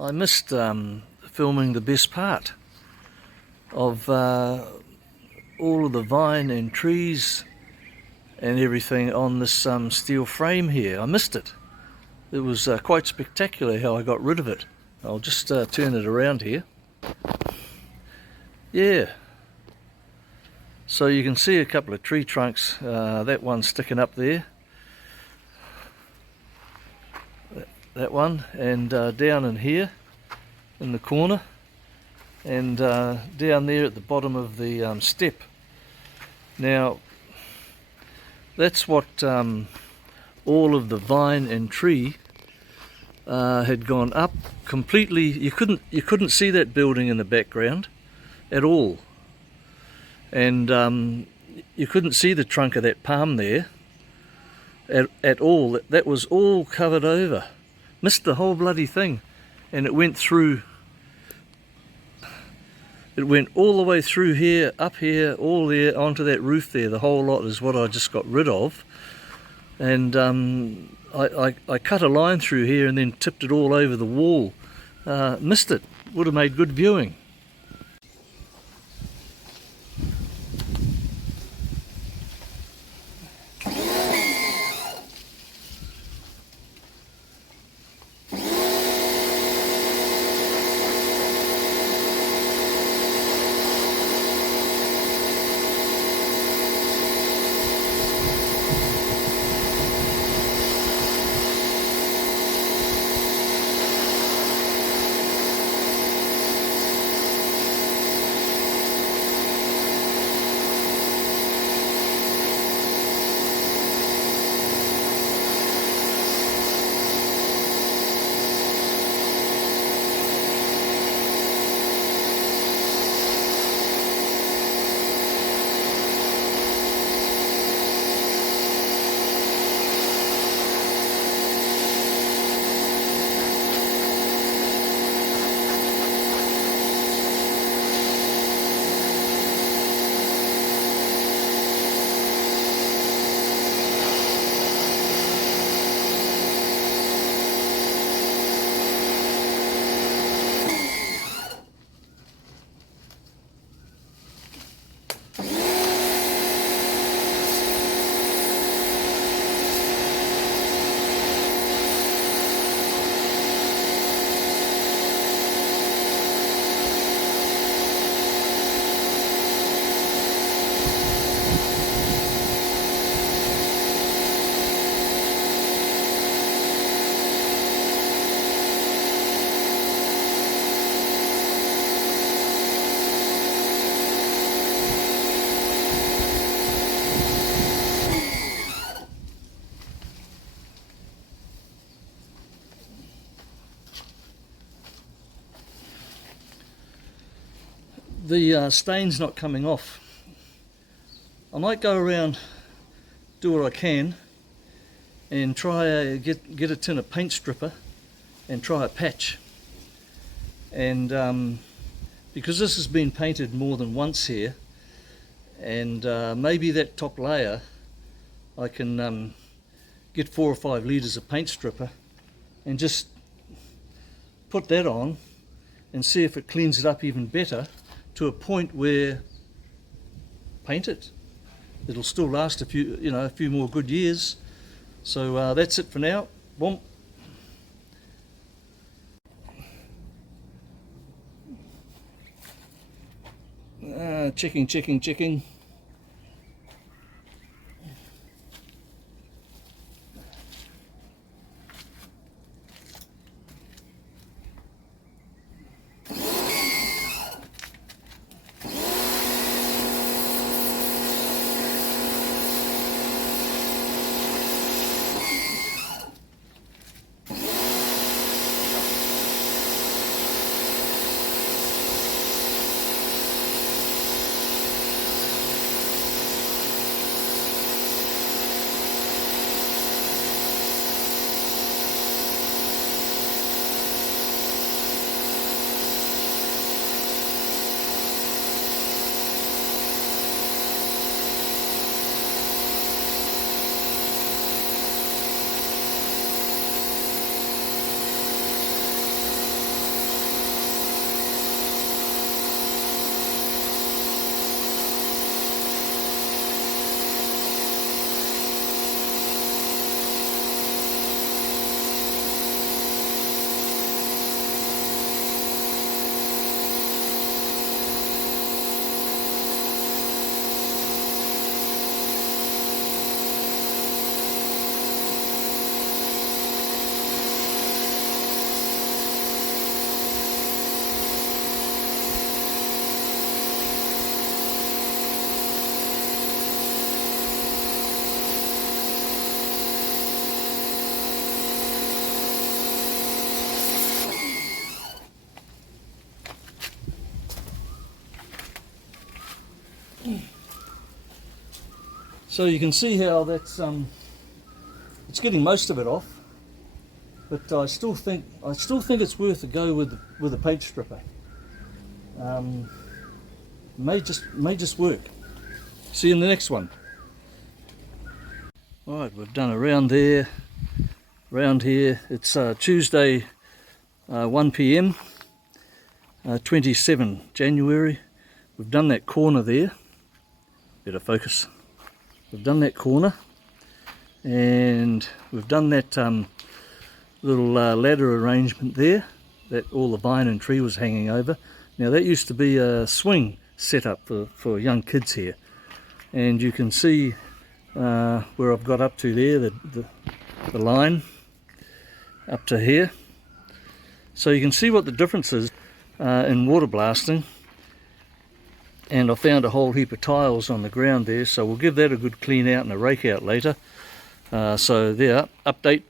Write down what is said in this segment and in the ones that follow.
I missed filming the best part of all of the vine and trees and everything on this steel frame here. I missed it. It was quite spectacular how I got rid of it. I'll just turn it around here. Yeah. So you can see a couple of tree trunks, that one sticking up there. That one, and down in here in the corner, and down there at the bottom of the step. Now that's what all of the vine and tree had gone up completely. You couldn't see that building in the background at all, and you couldn't see the trunk of that palm there at all. That was all covered over. Missed the whole bloody thing, and it went through. It went all the way through here, up here, all there, onto that roof there. The whole lot is what I just got rid of. And I cut a line through here and then tipped it all over the wall. Missed it. Would have made good viewing. The stain's not coming off. I might go around, do what I can, and try get a tin of paint stripper and try a patch. And because this has been painted more than once here, and maybe that top layer, I can get 4 or 5 litres of paint stripper and just put that on and see if it cleans it up even better, to a point where paint it. It'll still last a few more good years. So that's it for now. Boom. Checking. So you can see how that's it's getting most of it off, but I still think it's worth a go with a paint stripper. May just work. See you in the next one. Alright, we've done around there, around here. It's Tuesday, 1 p.m, 27 January. We've done that corner there. Better focus. We've done that corner, and we've done that little ladder arrangement there that all the vine and tree was hanging over. Now that used to be a swing setup for young kids here, and you can see where I've got up to there, the line up to here. So you can see what the difference is in water blasting. And I found a whole heap of tiles on the ground there, so we'll give that a good clean out and a rake out later. So there, update.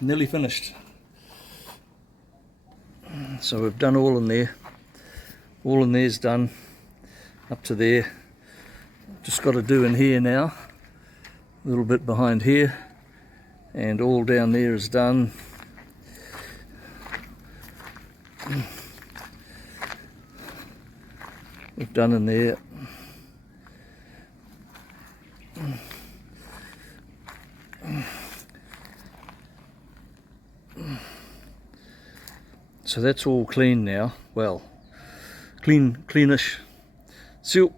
Nearly finished. So we've done all in there. All in there's done up to there. Just got to do in here now. A little bit behind here, and all down there is done. We've done in there. So that's all clean now. Well, cleanish. See.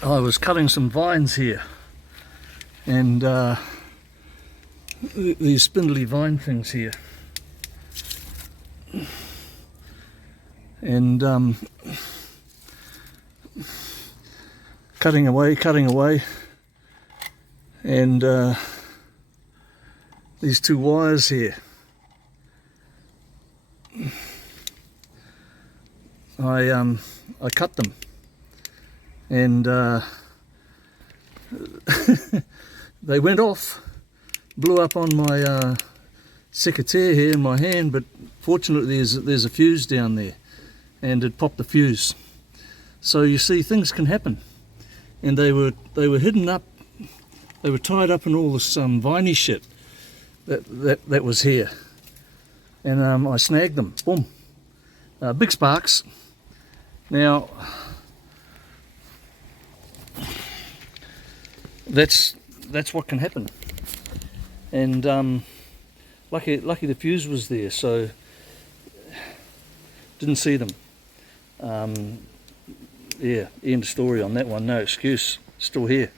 I was cutting some vines here, and these spindly vine things here, and cutting away, and these two wires here, I cut them, and they went off, blew up on my secateurs here in my hand, but fortunately there's a fuse down there, and it popped the fuse. So you see, things can happen, and they were hidden up, they were tied up in all this viney shit that was here, and I snagged them. Boom, big sparks. Now that's what can happen, and lucky the fuse was there, so didn't see them. Yeah, end of story on that one. No excuse, still here.